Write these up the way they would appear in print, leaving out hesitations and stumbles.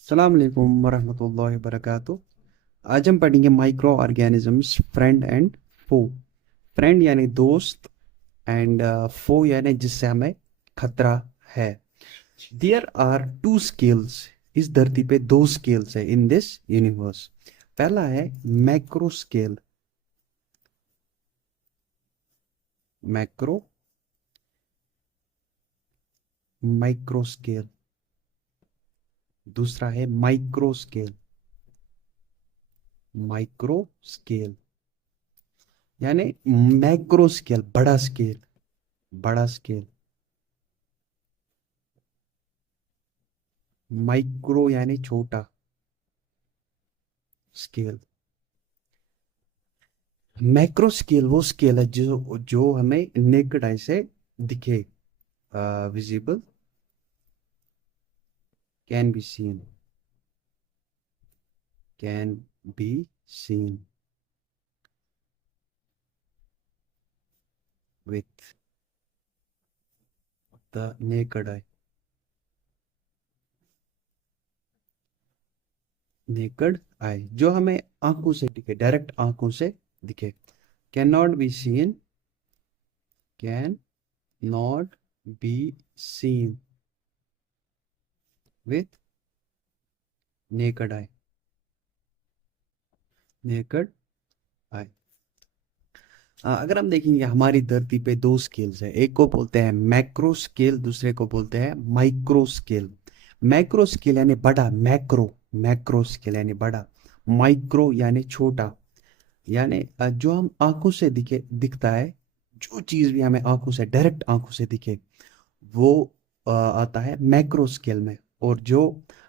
अस्सलाम वालेकुम वरहमतुल्लाहि वबरकातुह। आज हम पढ़ेंगे micro organisms, friend and foe. Friend यानी दोस्त, एंड फो यानी जिससे हमें खतरा है। There are two scales. इस धरती पे दो स्केल्स है इन दिस यूनिवर्स। पहला है macro scale, macro, micro scale. दूसरा है माइक्रो स्केल, माइक्रो स्केल यानी मैक्रो स्केल, बड़ा स्केल, बड़ा स्केल। माइक्रो यानी छोटा स्केल। मैक्रो स्केल वो स्केल है जो जो हमें नेकेड आई से दिखे, visible, can be seen, can be seen with the naked eye, naked eye जो हमें आंखों से दिखे, डायरेक्ट आंखों से दिखे। Can not be seen, can not be seen with naked eye, naked eye. अगर हम देखेंगे हमारी धरती पे दो स्केल्स है, एक को बोलते हैं मैक्रो स्केल, दूसरे को बोलते हैं माइक्रो स्केल। मैक्रो स्केल यानी बड़ा, मैक्रो, मैक्रो स्केल यानी बड़ा, माइक्रो यानी छोटा। यानी जो हम आंखों से दिखता है, जो चीज भी हमें आंखों से, डायरेक्ट आंखों से दिखे, वो आता है मैक्रो स्केल में। और जो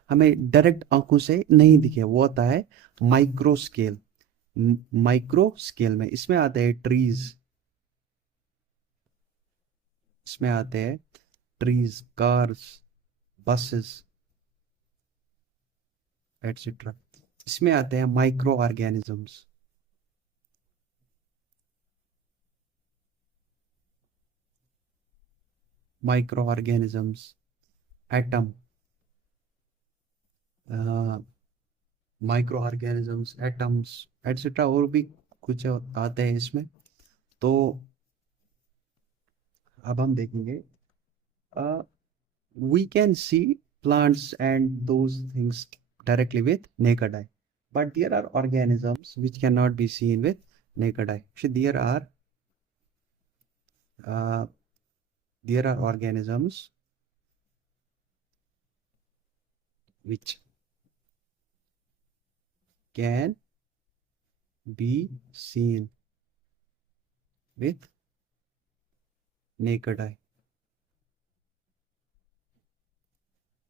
हमें डायरेक्ट आंखों से नहीं दिखे वो आता है माइक्रो स्केल। माइक्रो स्केल में इसमें आते हैं ट्रीज, इसमें आते हैं ट्रीज, कार्स, बसेस, एटसेट्रा। इसमें आते हैं micro organisms, micro organisms, atom, micro organisms, atoms, etcetera, और भी कुछ आते हैं इसमें। तो अब हम देखेंगे, we can see plants and those things directly with naked eye, but there are organisms which cannot be seen with naked eye. So uh, there are organisms which can be seen with naked eye,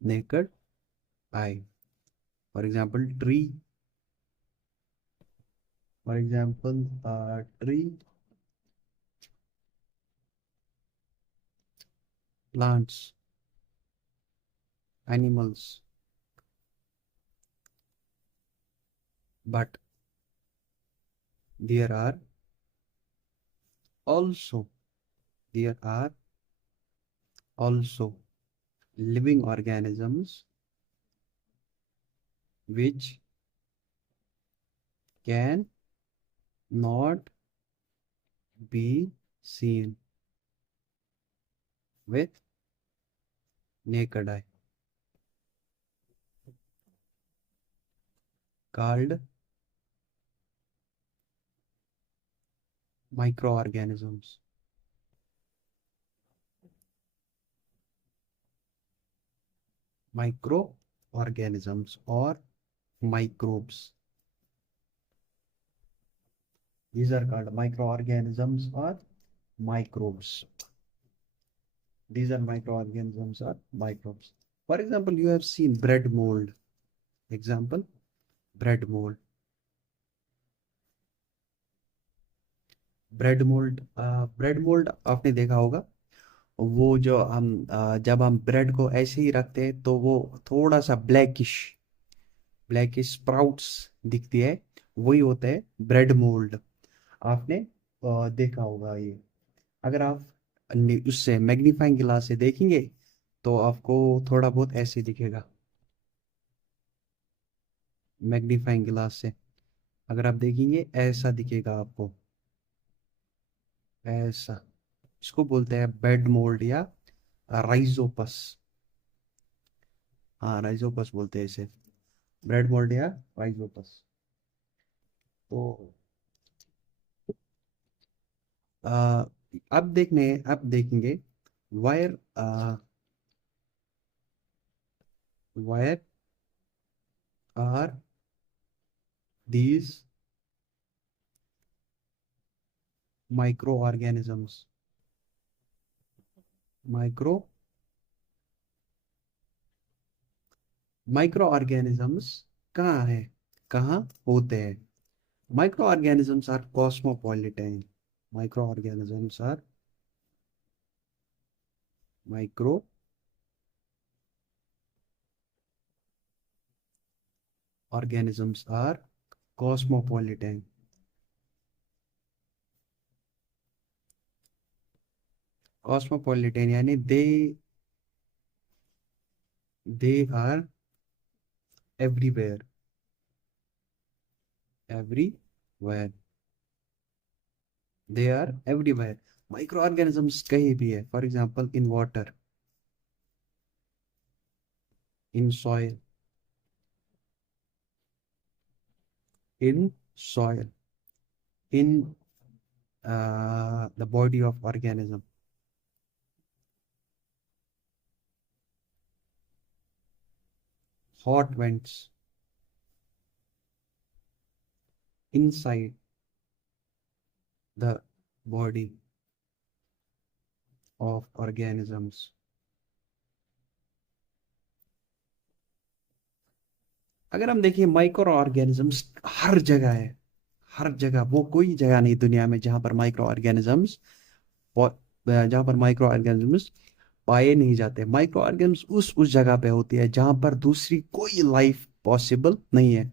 naked eye. For example, tree, for example, tree, plants, animals. But there are also, there are also living organisms which can not be seen with naked eye, called microorganisms. Microorganisms or microbes. These are called microorganisms or microbes. These are microorganisms or microbes. For example, you have seen bread mold. Example, bread mold. Bread mould आपने देखा होगा। वो जो हम जब हम bread को ऐसे ही रखते हैं तो वो थोड़ा सा ब्लैकिश, ब्लैकिश स्प्राउट्स दिखती है, वही होता है ब्रेड मोल्ड। आपने देखा होगा ये। अगर आप उससे मैग्नीफाइंग ग्लास से देखेंगे तो आपको थोड़ा बहुत ऐसे दिखेगा। मैग्नीफाइंग ग्लास से अगर आप देखेंगे ऐसा दिखेगा आपको, ऐसा। इसको बोलते हैं बेड मोल्ड या राइजोपस। हाँ, राइजोपस बोलते हैं इसे, ब्रेड मोल्ड या राइजोपस। तो आ, अब देखेंगे where where are these micro organisms. Micro micro organisms कहाँ है, कहाँ होते हैं? Micro organisms are cosmopolitan. Micro organisms are micro organisms are cosmopolitan। Cosmopolitan यानी they are everywhere, everywhere, they are everywhere. Micro organisms कहीं भी है, for example in water, in soil, in soil, in the body of organism, hot vents, inside the body of organisms। अगर हम देखिए micro organisms हर जगह है, हर जगह। वो कोई जगह नहीं दुनिया में जहाँ पर माइक्रो ऑर्गेनिजम्स पाए नहीं जाते। माइक्रो ऑर्गेनिजम्स उस जगह पे होती है जहाँ पर दूसरी कोई लाइफ पॉसिबल नहीं है।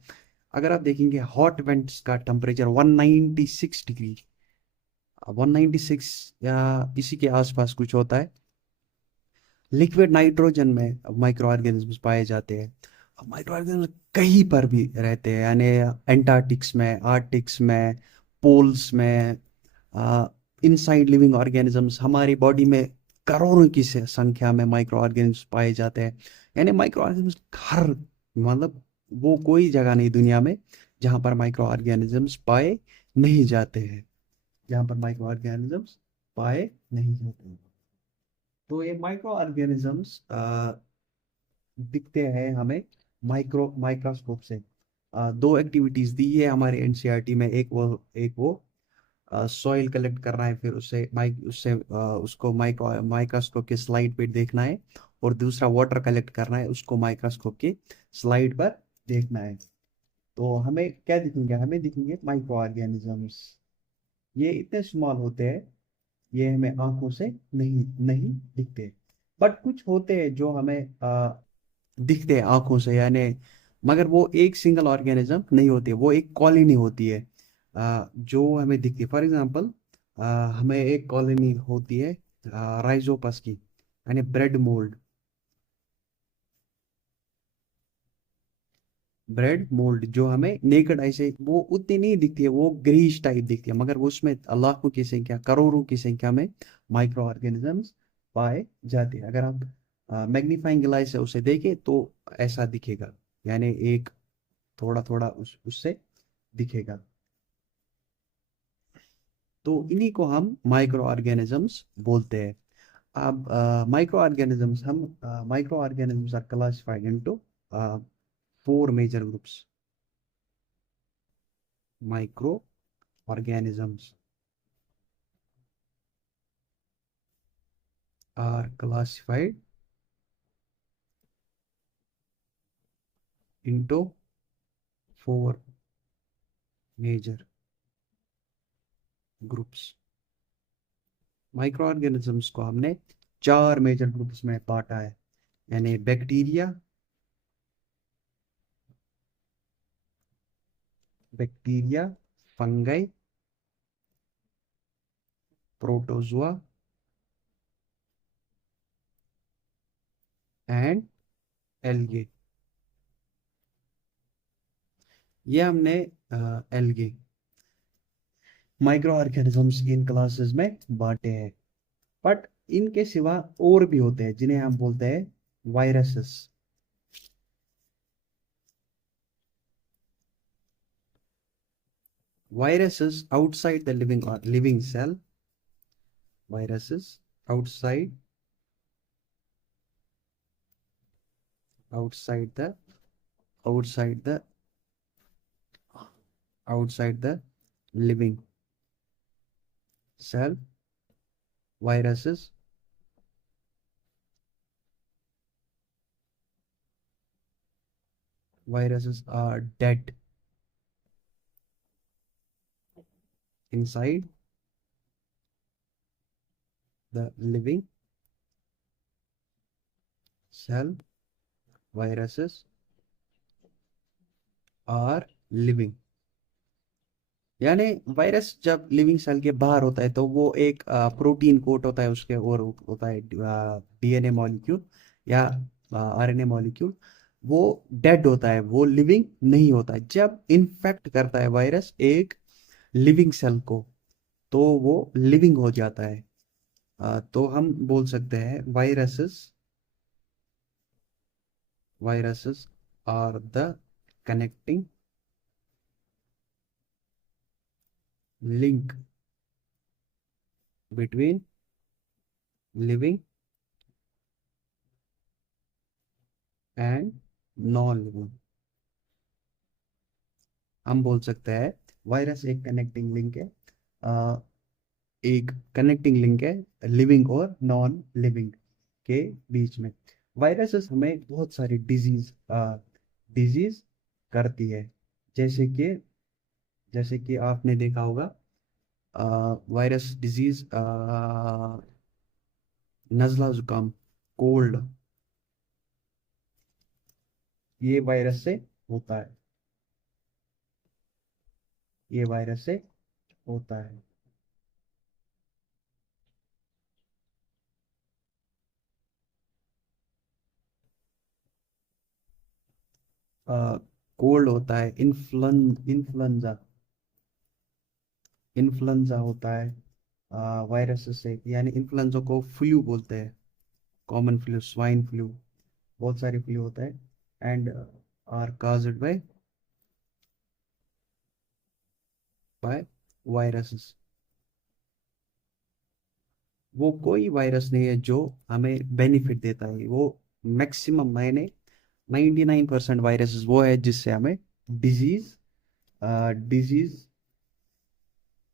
अगर आप देखेंगे हॉट वेंट्स का टेम्परेचर 196 डिग्री, 196 या इसी के आसपास कुछ होता है। लिक्विड नाइट्रोजन में माइक्रो ऑर्गेनिजम्स पाए जाते हैं। माइक्रो ऑर्गेनिज्म कहीं पर भी रहते हैं, यानी एंटार्क्टिक्स में, आर्टिक्स में, पोल्स में। इनसाइड लिविंग ऑर्गेनिजम्स हमारी बॉडी में करोड़ों की संख्या में माइक्रो ऑर्गेनिजम्स पाए जाते हैं। यानी माइक्रो ऑर्गेनिजम्स हर, मतलब वो कोई जगह नहीं दुनिया में जहाँ पर माइक्रो ऑर्गेनिजम्स पाए नहीं जाते हैं, जहाँ पर माइक्रो ऑर्गेनिजम्स पाए नहीं जाते हैं। तो ये माइक्रो ऑर्गेनिजम्स दिखते हैं हमें माइक्रोस्कोप से। दो एक्टिविटीज दी है हमारे एनसीईआरटी में, एक वो सॉइल कलेक्ट करना है, फिर उसको माइक्रोस्कोप के स्लाइड पे देखना है। और दूसरा वाटर कलेक्ट करना है, उसको माइक्रोस्कोप के स्लाइड पर देखना है। तो हमें क्या दिखेंगे? हमें दिखेंगे माइक्रो ऑर्गेनिजम्स। ये इतने स्मॉल होते हैं, ये हमें आंखों से नहीं नहीं दिखते। बट कुछ होते हैं जो हमें दिखते हैं आंखों से, यानी मगर वो एक सिंगल ऑर्गेनिज्म नहीं होती है, वो एक कॉलोनी होती है जो हमें दिखती है। फॉर एग्जांपल हमें एक कॉलोनी होती है राइजोपस की, यानी ब्रेड मोल्ड। ब्रेड मोल्ड जो हमें नेकेड आई से वो उतनी नहीं दिखती है, वो ग्रीश टाइप दिखती है, मगर वो उसमें लाखों की संख्या, करोड़ों की संख्या में माइक्रो ऑर्गेनिजम्स पाए जाते हैं। अगर आप मैग्नीफाइंग ग्लास से उसे देखें तो ऐसा दिखेगा, यानी एक थोड़ा थोड़ा उससे दिखेगा। तो इन्हीं को हम माइक्रो ऑर्गेनिजम्स बोलते हैं। अब micro organisms are classified into four major groups. Micro organisms are classified into four major groups। Micro organisms को हमने चार मेजर ग्रुप्स में बांटा है, यानी bacteria, fungi, protozoa and algae. ये हमने एल्गे माइक्रो ऑर्गेनिजम्स इन क्लासेस में बांटे हैं। बट इनके सिवा और भी होते हैं जिन्हें हम बोलते हैं viruses. Viruses outside the living cell. Viruses outside outside the outside the outside the living cell. Viruses viruses are dead inside the living cell. Viruses are living। यानी वायरस जब लिविंग सेल के बाहर होता है तो वो एक प्रोटीन कोट होता है उसके, और होता है डीएनए मॉलिक्यूल या आरएनए मॉलिक्यूल। वो डेड होता है, वो लिविंग नहीं होता है। जब इन्फेक्ट करता है वायरस एक लिविंग सेल को तो वो लिविंग हो जाता है। तो हम बोल सकते हैं viruses are the connecting link between living and non living. हम बोल सकते हैं वायरस एक कनेक्टिंग लिंक है, अ, एक कनेक्टिंग लिंक है लिविंग और नॉन लिविंग के बीच में। वायरसेस हमें बहुत सारी डिजीज करती है। जैसे कि आपने देखा होगा वायरस डिजीज, नज़ला जुकाम, कोल्ड, ये वायरस से होता है। ये वायरस से होता है। कोल्ड होता है, इन्फ्लुएंजा इन्फ्लुएंजा होता है वायरस से। यानी इन्फ्लुएंजा को फ्लू बोलते हैं, कॉमन फ्लू, स्वाइन फ्लू, बहुत सारे फ्लू होता है। And are caused by viruses. वो कोई वायरस नहीं है जो हमें बेनिफिट देता है। वो मैक्सिमम, मैंने 99% वायरसेस वो है जिससे हमें डिजीज डिजीज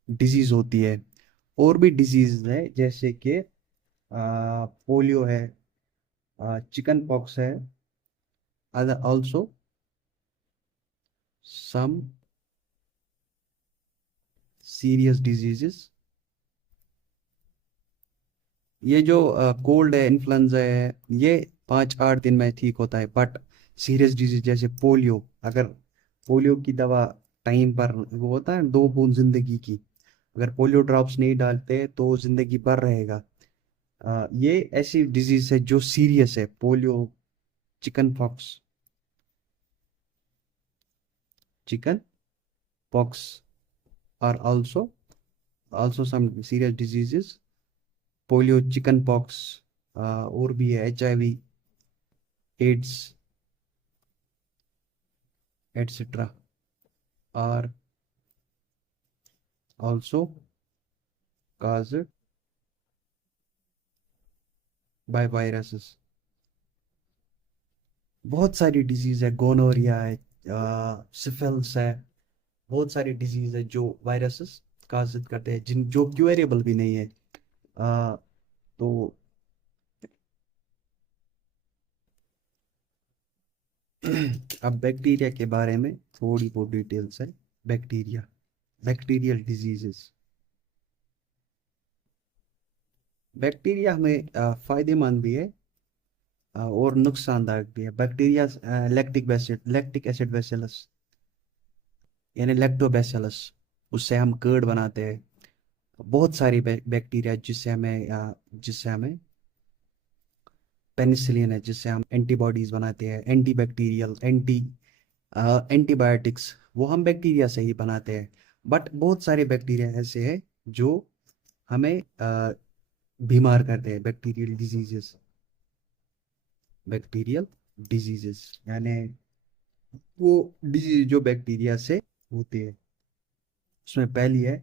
डिजीज होती है। और भी डिजीज है जैसे कि पोलियो है, चिकन पॉक्स है, other also some serious diseases. ये जो कोल्ड है, इन्फ्लुएंजा है, ये 5-8 दिन में ठीक होता है। बट सीरियस डिजीज जैसे पोलियो, अगर पोलियो की दवा टाइम पर, वो होता है 2 बूंद जिंदगी की, अगर पोलियो ड्रॉप्स नहीं डालते तो जिंदगी भर रहेगा। ये ऐसी डिजीज है जो सीरियस है। Polio, chicken pox, chicken pox are also some serious diseases. Polio, chicken pox, और भी है HIV, AIDS, etcetera are also caused by viruses। बहुत सारी डिजीज है, गोनोरिया है, सिफिलिस है, बहुत सारी डिजीज है जो वायरसेस काजित करते हैं, जिन जो क्यूरेबल भी नहीं है। तो अब बैक्टीरिया के बारे में थोड़ी बहुत डिटेल्स है। Bacteria, bacterial diseases. बैक्टीरिया हमें फायदेमंद भी है और नुकसानदायक भी है। बैक्टीरिया लैक्टिक एसिड बेसिलस, यानी लैक्टोबैसिलस, उससे हम कर्ड बनाते हैं। बहुत सारी बैक्टीरिया जिससे हमें पेनिसिलिन है, जिससे हम एंटीबॉडीज बनाते हैं, एंटी बैक्टीरियल, एंटीबायोटिक्स वो हम बैक्टीरिया से ही बनाते हैं। बट बहुत सारे बैक्टीरिया ऐसे हैं जो हमें बीमार करते हैं, बैक्टीरियल डिजीजेस यानी वो डिजीज जो बैक्टीरिया से होती है। उसमें पहली है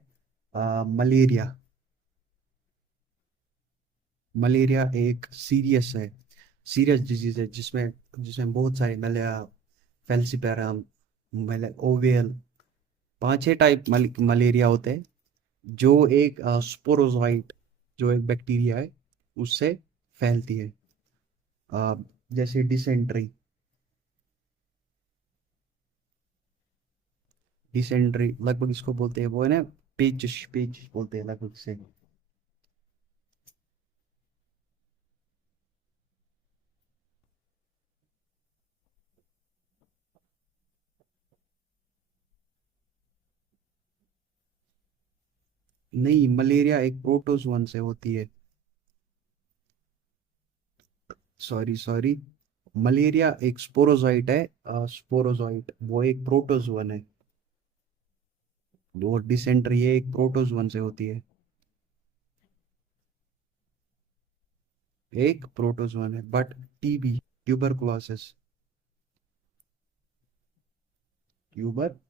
मलेरिया। मलेरिया एक सीरियस डिजीज है जिसमें जिसमें बहुत सारे malaria, falciparum, oval, 5-6 type malaria होते हैं जो एक स्पोरोजोइट, जो एक बैक्टीरिया है, उससे फैलती है। अ, जैसे डिसेंट्री लगभग इसको बोलते हैं, वो है ना, पेचिश पेचिश बोलते हैं लगभग से। नहीं, मलेरिया एक प्रोटोजोन से होती है। सॉरी सॉरी, मलेरिया एक स्पोरोजोइट है। स्पोरोजोइट वो एक प्रोटोजोन है। वो डिसेंट्री ये एक प्रोटोजोन से होती है। एक प्रोटोजोन है। But TB, tuberculosis, tuberculosis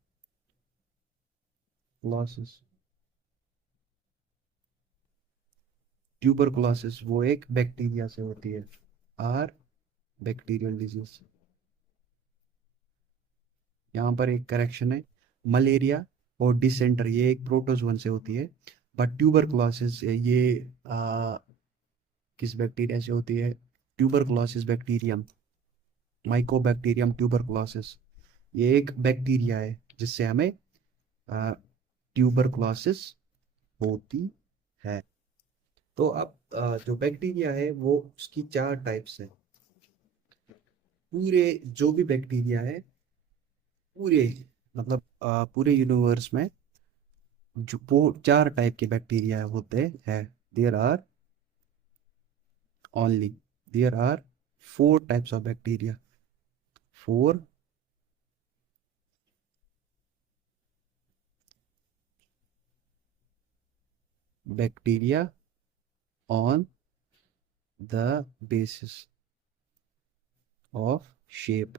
tuberculosis वो एक बैक्टीरिया से होती है। Are bacterial disease. यहाँ पर एक करेक्शन है, मलेरिया और डिसेंट्री ये एक प्रोटोजोन से होती है। बट ट्यूबरकुलोसिस ये आ, किस बैक्टीरिया से होती है? ट्यूबरकुलोसिस बैक्टीरियम, माइकोबैक्टीरियम ट्यूबरकुलोसिस, ये एक बैक्टीरिया है जिससे हमें ट्यूबरकुलोसिस होती है। तो अब जो बैक्टीरिया है वो उसकी 4 टाइप्स है। पूरे जो भी बैक्टीरिया है, पूरे मतलब पूरे यूनिवर्स में जो वो 4 टाइप के बैक्टीरिया होते हैं, there are only there are 4 types of bacteria. 4 bacteria on the basis of shape.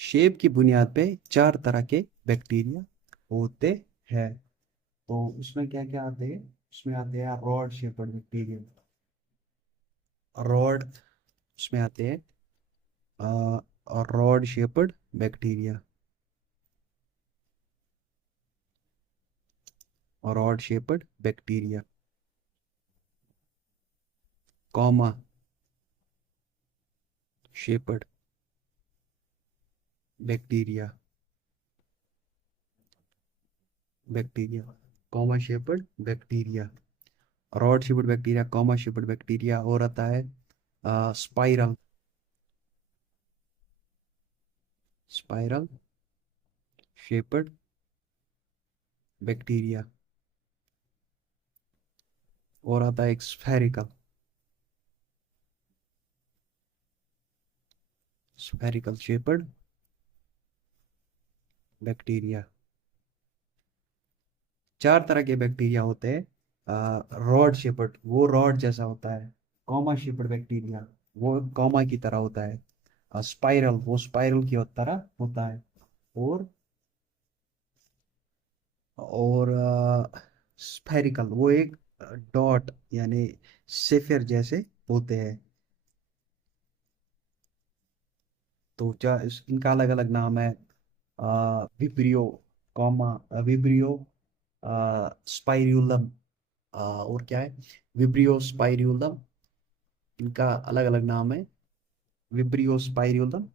Shape की बुनियाद पे 4 तरह के बैक्टीरिया होते हैं। तो उसमें क्या क्या आते हैं? उसमें आते हैं रॉड शेपर्ड बैक्टीरिया। रॉड उसमें आते हैं rod shaped bacteria, rod shaped bacteria, comma shaped bacteria, bacteria comma shaped bacteria, rod shaped bacteria, comma shaped bacteria. और आता है स्पाइरल स्पाइरल शेपर्ड बैक्टीरिया। और आता है एक स्फेरिकल शेपर्ड बैक्टीरिया। 4 तरह के बैक्टीरिया होते हैं। रॉड शेपर्ड वो रॉड जैसा होता है। कॉमा शेपर्ड बैक्टीरिया वो कॉमा की तरह होता है। स्पाइरल वो स्पाइरल की तरह होता है। और और स्फेरिकल वो एक डॉट यानी सेफिर जैसे होते हैं। तो इनका अलग अलग नाम है। विब्रियो, कॉमा विब्रियो स्पाइरुलम, और क्या है, विब्रियो स्पाइरुलम। इनका अलग अलग नाम है, विब्रियो स्पाइरुलम,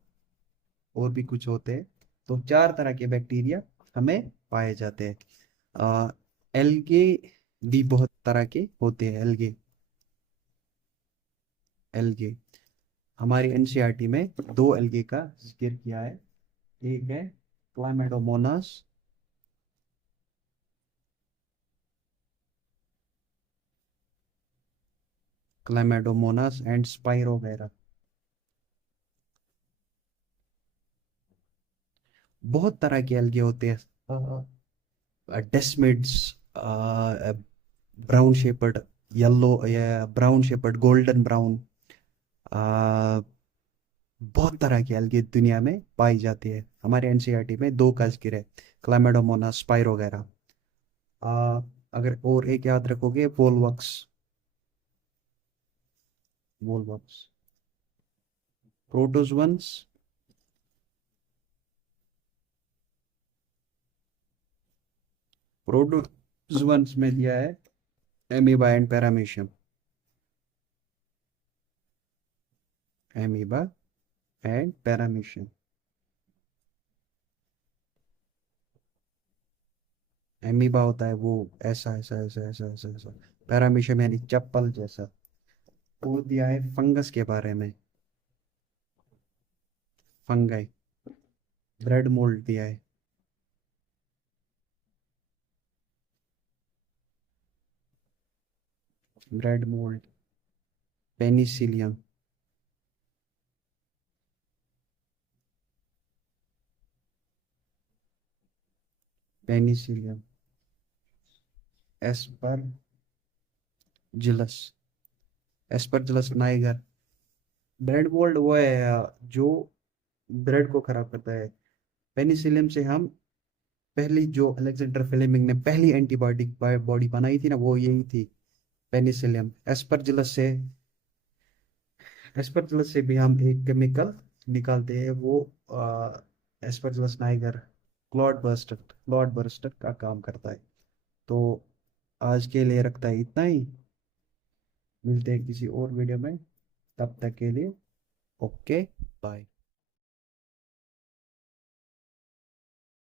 और भी कुछ होते हैं। तो 4 तरह के बैक्टीरिया हमें पाए जाते हैं। एल्गे भी बहुत तरह के होते हैं। एल्गे हमारी एनसीईआरटी में 2 एल्गे का जिक्र किया है। एक है क्लामेडोमोनास, क्लामेडोमोनास एंड स्पाइरोगेरा। बहुत तरह के एल्गे होते हैं, डेस्मिड्स, ब्राउन शेपर्ड, येलो या ब्राउन शेपर्ड, गोल्डन ब्राउन, बहुत तरह की एल्गे दुनिया में पाई जाती है। हमारे एनसीईआरटी में दो का जिक्र है, क्लामेडोमोनास, स्पाइरोगेरा। अगर और एक याद रखोगे, वोलवॉक्स, वोलवॉक्स, प्रोटोजोअन्स, प्रोटोजोअन्स में दिया है amoeba and paramecium, amoeba and paramecium. Amoeba होता है वो ऐसा ऐसा ऐसा ऐसा ऐसा ऐसा, पैरामीशियम यानी चप्पल जैसा। और दिया है फंगस के बारे में, फंगाई, ब्रेड मोल्ड दिया है, bread mould, Penicillium, Penicillium, Aspergillus, Aspergillus Niger. Bread mould वो है जो ब्रेड को खराब करता है। पेनिसिलियम से हम पहली जो अलेक्जेंडर फ्लेमिंग ने पहली एंटीबायोटिक बॉडी बनाई थी ना, वो यही थी, पेनिसिलियम। एस्परजिलस से भी हम एक केमिकल निकालते हैं, वो एस्परजिलस नाइगर, क्लॉड बर्स्टर का काम करता है। तो आज के लिए रखता है इतना ही, मिलते हैं किसी और वीडियो में, तब तक के लिए ओके, बाय।